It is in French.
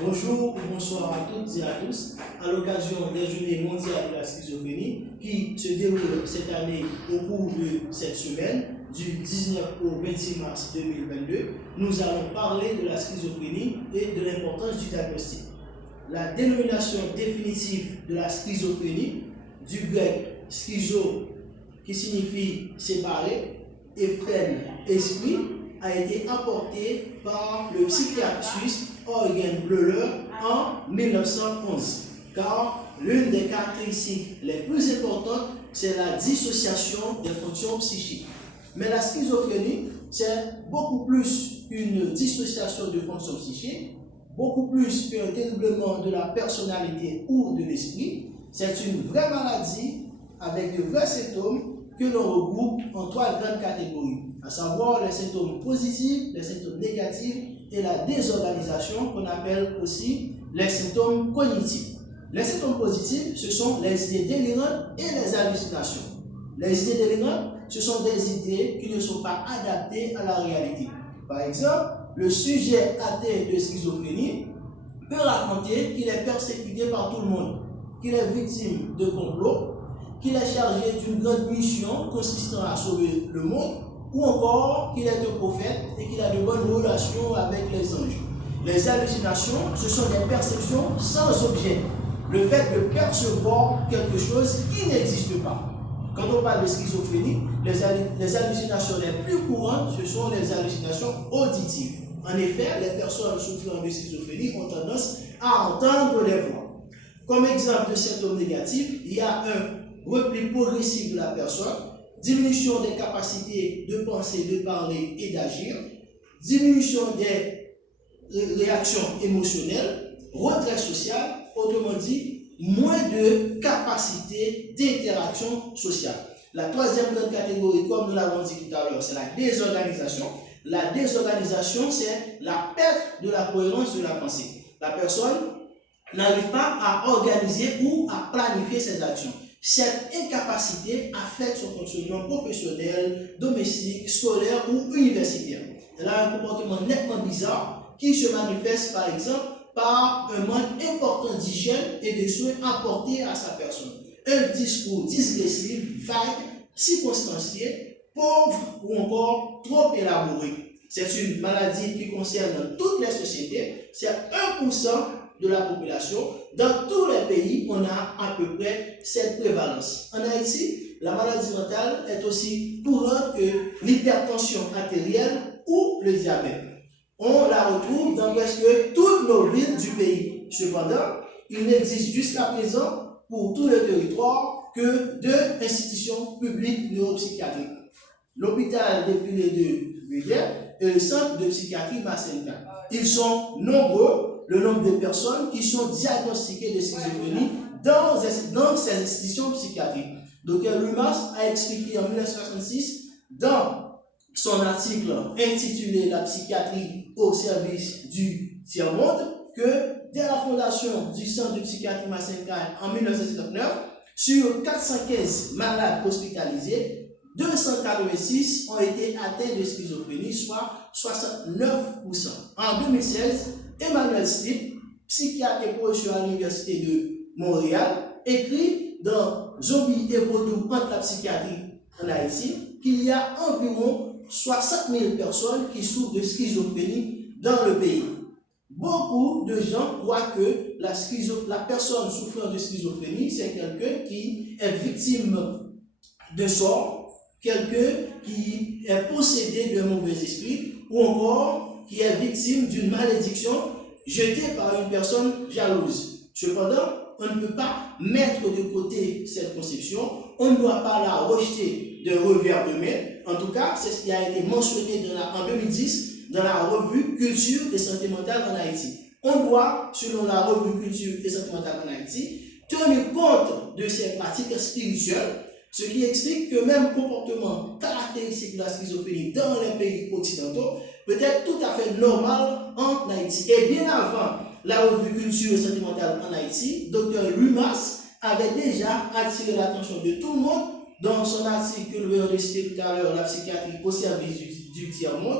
Bonjour ou bonsoir à toutes et à tous. À l'occasion des Journées mondiales de la schizophrénie qui se déroulent cette année au cours de cette semaine, du 19 au 26 mars 2022, nous allons parler de la schizophrénie et de l'importance du diagnostic. La dénomination définitive de la schizophrénie, du grec schizo, qui signifie séparer, et phrène, esprit, a été apportée par le psychiatre suisse Eugen Bleuler en 1911, car l'une des caractéristiques les plus importantes, c'est la dissociation des fonctions psychiques. Mais la schizophrénie, c'est beaucoup plus qu'une dissociation de fonctions psychiques, beaucoup plus qu'un dédoublement de la personnalité ou de l'esprit. C'est une vraie maladie avec de vrais symptômes que l'on regroupe en trois grandes catégories, à savoir les symptômes positifs, les symptômes négatifs et la désorganisation qu'on appelle aussi les symptômes cognitifs. Les symptômes positifs, ce sont les idées délirantes et les hallucinations. Les idées délirantes, ce sont des idées qui ne sont pas adaptées à la réalité. Par exemple, le sujet atteint de schizophrénie peut raconter qu'il est persécuté par tout le monde, qu'il est victime de complots, qu'il est chargé d'une grande mission consistant à sauver le monde, ou encore qu'il est un prophète et qu'il a de bonnes relations avec les anges. Les hallucinations, ce sont des perceptions sans objet, le fait de percevoir quelque chose qui n'existe pas. Quand on parle de schizophrénie, les hallucinations les plus courantes, ce sont les hallucinations auditives. En effet, les personnes souffrant de schizophrénie ont tendance à entendre les voix. Comme exemple de symptômes négatifs, il y a un repli progressif de la personne, diminution des capacités de penser, de parler et d'agir, diminution des réactions émotionnelles, retrait social, autrement dit, moins de capacité d'interaction sociale. La troisième grande catégorie, comme nous l'avons dit tout à l'heure, c'est la désorganisation. La désorganisation, c'est la perte de la cohérence de la pensée. La personne n'arrive pas à organiser ou à planifier ses actions. Cette incapacité affecte son fonctionnement professionnel, domestique, scolaire ou universitaire. Elle a un comportement nettement bizarre qui se manifeste par exemple par un manque important d'hygiène et de soins apportés à sa personne. Un discours disgressif, vague, circonstancié, pauvre ou encore trop élaboré. C'est une maladie qui concerne toutes les sociétés. C'est 1% de la population. Dans tous les pays, on a à peu près cette prévalence. En Haïti, la maladie mentale est aussi courante que l'hypertension artérielle ou le diabète. On la retrouve dans presque toutes nos villes du pays. Cependant, il n'existe jusqu'à présent pour tout le territoire que 2 institutions publiques neuropsychiatriques. L'hôpital des filets de Védère et le centre de psychiatrie Marcelin. Ils sont nombreux, le nombre de personnes qui sont diagnostiquées de schizophrénie dans ces institutions psychiatriques. Dr. Rumas a expliqué en 1966 dans son article intitulé La psychiatrie au service du tiers-monde que dès la fondation du centre de psychiatrie Marcelin en 1959, sur 415 malades hospitalisés, 286 ont été atteints de schizophrénie, soit 69%. En 2016, Emmanuel Stipp, psychiatre et professeur à l'Université de Montréal, écrit dans Zombie et Vaudou entre la psychiatrie en Haïti qu'il y a environ 60 000 personnes qui souffrent de schizophrénie dans le pays. Beaucoup de gens croient que la personne souffrant de schizophrénie, c'est quelqu'un qui est victime de sort, quelqu'un qui est possédé d'un mauvais esprit ou encore qui est victime d'une malédiction jetée par une personne jalouse. Cependant, on ne peut pas mettre de côté cette conception, on ne doit pas la rejeter d'un revers de main. En tout cas, c'est ce qui a été mentionné en 2010 dans la revue Culture et Santé mentale en Haïti. On doit, selon la revue Culture et Santé mentale en Haïti, tenir compte de ces pratiques spirituelles, ce qui explique que même comportement caractéristique de la schizophrénie dans les pays occidentaux peut être tout à fait normal en Haïti. Et bien avant la revue Culture et Santé mentale en Haïti, Dr. Rumas avait déjà attiré l'attention de tout le monde dans son article que nous avons cité tout à l'heure, La psychiatrie au service du tiers-monde.